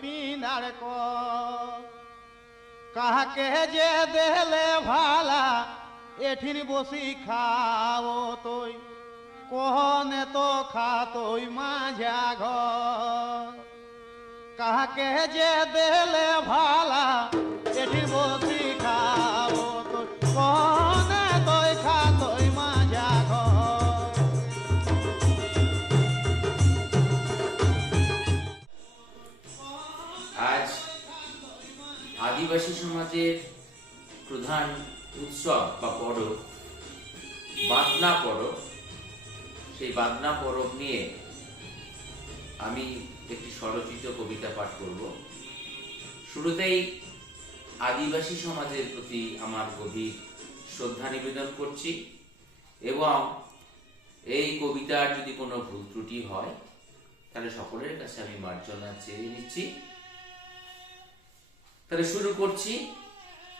পিনার ক। কাহাকে যে দেলে ভালা, এঠিন বসি খাও তৈ কোহনে তো খাতই মাঝা ঘর কাহাকে যে দেলে ভালা, এঠিন বসি সমাজের প্রধান উৎসব বা পরব, বাদনা পরব। সেই বাদনা পরব নিয়ে আমি একটি স্বরচিত কবিতা পাঠ করব। শুরুতেই আদিবাসী সমাজের প্রতি আমার গভীর শ্রদ্ধা নিবেদন করছি এবং এই কবিতার যদি কোনো ভুল ত্রুটি হয়, তাহলে সকলের কাছে আমি মার্জনা চেয়ে নিচ্ছি। তাহলে শুরু করছি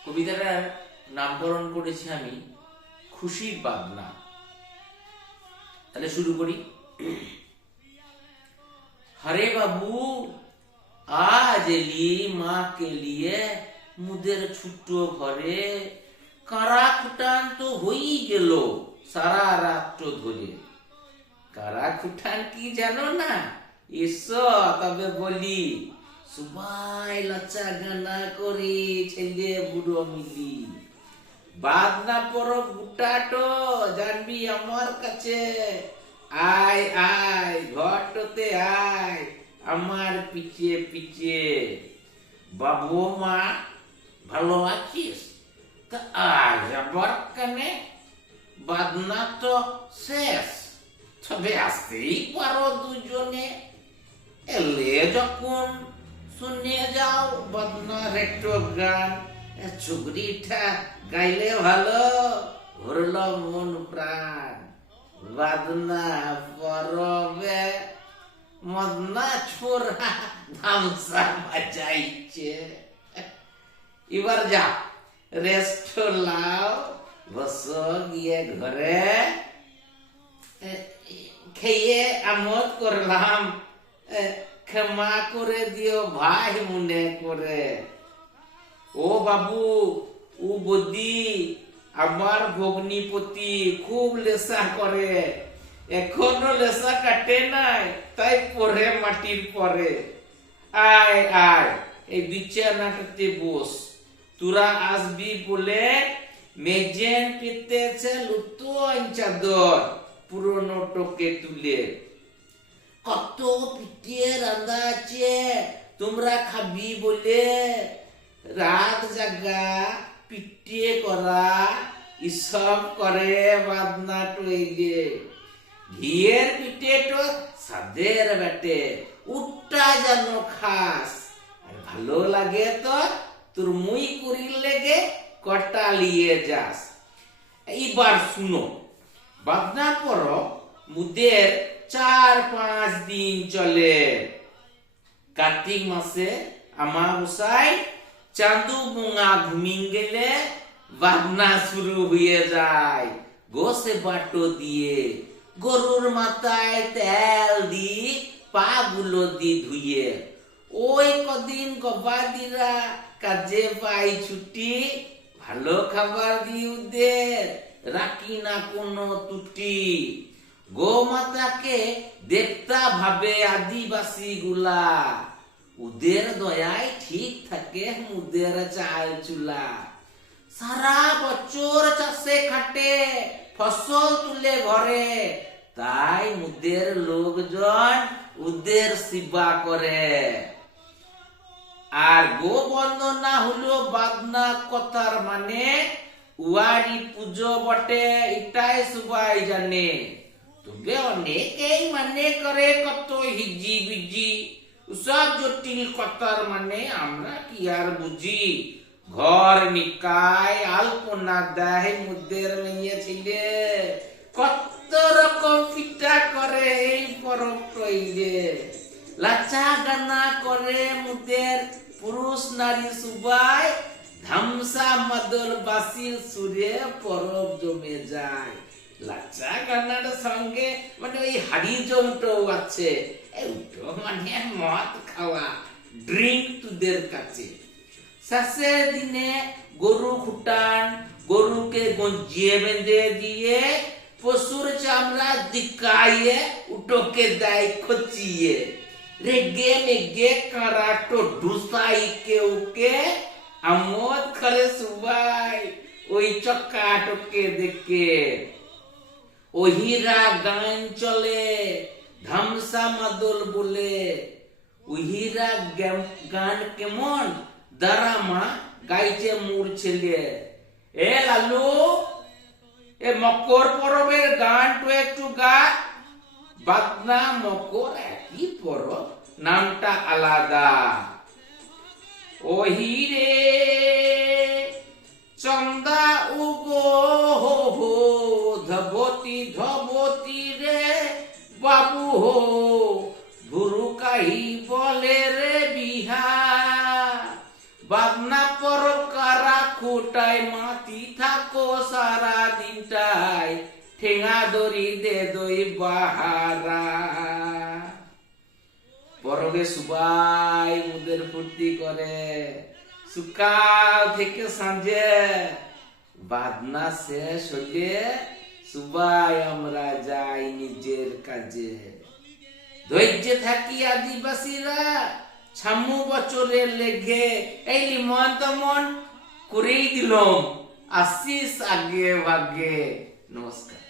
কবিতাটার নামকরণ করেছি আমি খুশির বাদনা তাহলে শুরু করি। হরে বাবু, আজ এলি মা কে লিয়ে মুদের ছোট্ট ঘরে। কারা কুটান তো হই গেল সারা রাত্র ধরে। কারা কুঠান কি জানো না? এসো তবে বলি। সবাই লাচা গানা করে ছেলে বুড়ো মিলি। বাদ না পড়ো গুটাটো জানবি আমার কাছে। আয় আয়, ঘরটোতে আয়, আমার পিছে পিছে বাবু, মা, ভালো আছিস? তা আজ আবার কানে? বাদনা তো শেষ। তবে আসতেই পারো দুজনে। এলে যখন শুনে যাও বদনার একটু গান। চুগরিটা গাইলে ভালো ভরল মন প্রাণ। বাদনা পরবে, মদনা ছোরা ধামসা বাজাইছে। এবার যা রেস্ট লাও, বসো গিয়ে ঘরে। খেয়ে আমোদ করলাম। ক্ষমা করে দিও ভাই মনে করে। ও বাবু, ও বদি, আমার ভগ্নিপতি খুব লেসা করে। এখনও লেসা কাটে নাই, তাই পরে মাটির পরে। আয় আয়, এই বিছানাটাতে বস। তোরা আসবি বলে মেজেন পেতেছে লুতো চাদর পুরনো টোকে তুলে। কত পিটিয়ে রান্না আছে। তোমরা খাবি বলে রাত জাগা, পিটিয়ে করা ইসব করে বাদনা টইলে ঘিয়ের পিঠে তো সাদের বেটে, উট্টা যেন খাস। ভালো লাগে তো তোর মুই করির লেগে কটা লিয়ে যাস। এইবার শুনো, বাদনা পরব মুদের চার পাঁচ দিন চলে। কার্তিক মাসে আমাবস্যায় চাঁদু মুঙা ঘুমিয়ে গেলে বাদনা শুরু হয়ে যায়। গোসে বাটো দিয়ে গরুর মাথায় তেল দি পা গুলো দি ধুয়ে ওই কদিন গবাদিরা কাজে পাই ছুটি, ভালো খাবার দি ওদের রাখি না কোনো ত্রুটি। গোমাতাকে দেখতা ভাবে আদিবাসী গুলা। উদের দয়ায় ঠিক থাকে মুদের চাল চুলা। সারা বছর চাষে খাটে, ফসল তুলে ঘরে তাই মুদের লোকজন উদের সেবা করে। আর গো বন্দনা হলো বাদনা কথার মানে উয়ারি পুজো বটে, এটাই সবাই জানে। তবে অনেকেই মানে করে কত হিজি বিজি সব জটিল কথার মানে আমরা কি আর বুঝি? ঘর নিকায় আলপনা দেয় মুদের নিয়েছিলে কত রকম ফিটা করে এই পরব কইলে লাচা গানা করে মুদের পুরুষ নারী সুবাই ধামসা মাদল বাসির সুরে পরব জমে যায়। লাচা গানার সঙ্গে মানে ওই হাড়ি জমটাও আছে এই মানে মদ খাওয়া ড্রিঙ্ক তোদের কাছে শেষের দিনে গরু খুটান গরুকে গঞ্জিয়ে বেঁধে দিয়ে পশুর চামড়া দিকাইয়ে উটোকে দেয় খচিয়ে রেগে মেগে কারাটো ঢুসাই কেউকে আমোদ করে সুবাই ওই চক্কাটোকে দেখে ওহিরা গান চলে, ধামসা মাদল বলে। ওহিরা গান কেমন? দারামা গাইছে মোর ছেলে। এ লালু, এ মকর পরবের গান তো একটু গা। বাদনা মকর একই পরব, নামটা আলাদা। ওহি ঠেঙা দরি দে দই বাহারা। পরবে সবাই মুদের ফুর্তি করে। সকাল থেকে সাঁঝে বাদনা শেষ হলে সবাই আমরা যাই নিজের কাজে। ধৈর্যে থাকি আদিবাসীরা, ছামু বছরে লেগে এই লিমন তমন করেই দিলাম। আসিস আগে ভাগে। নমস্কার।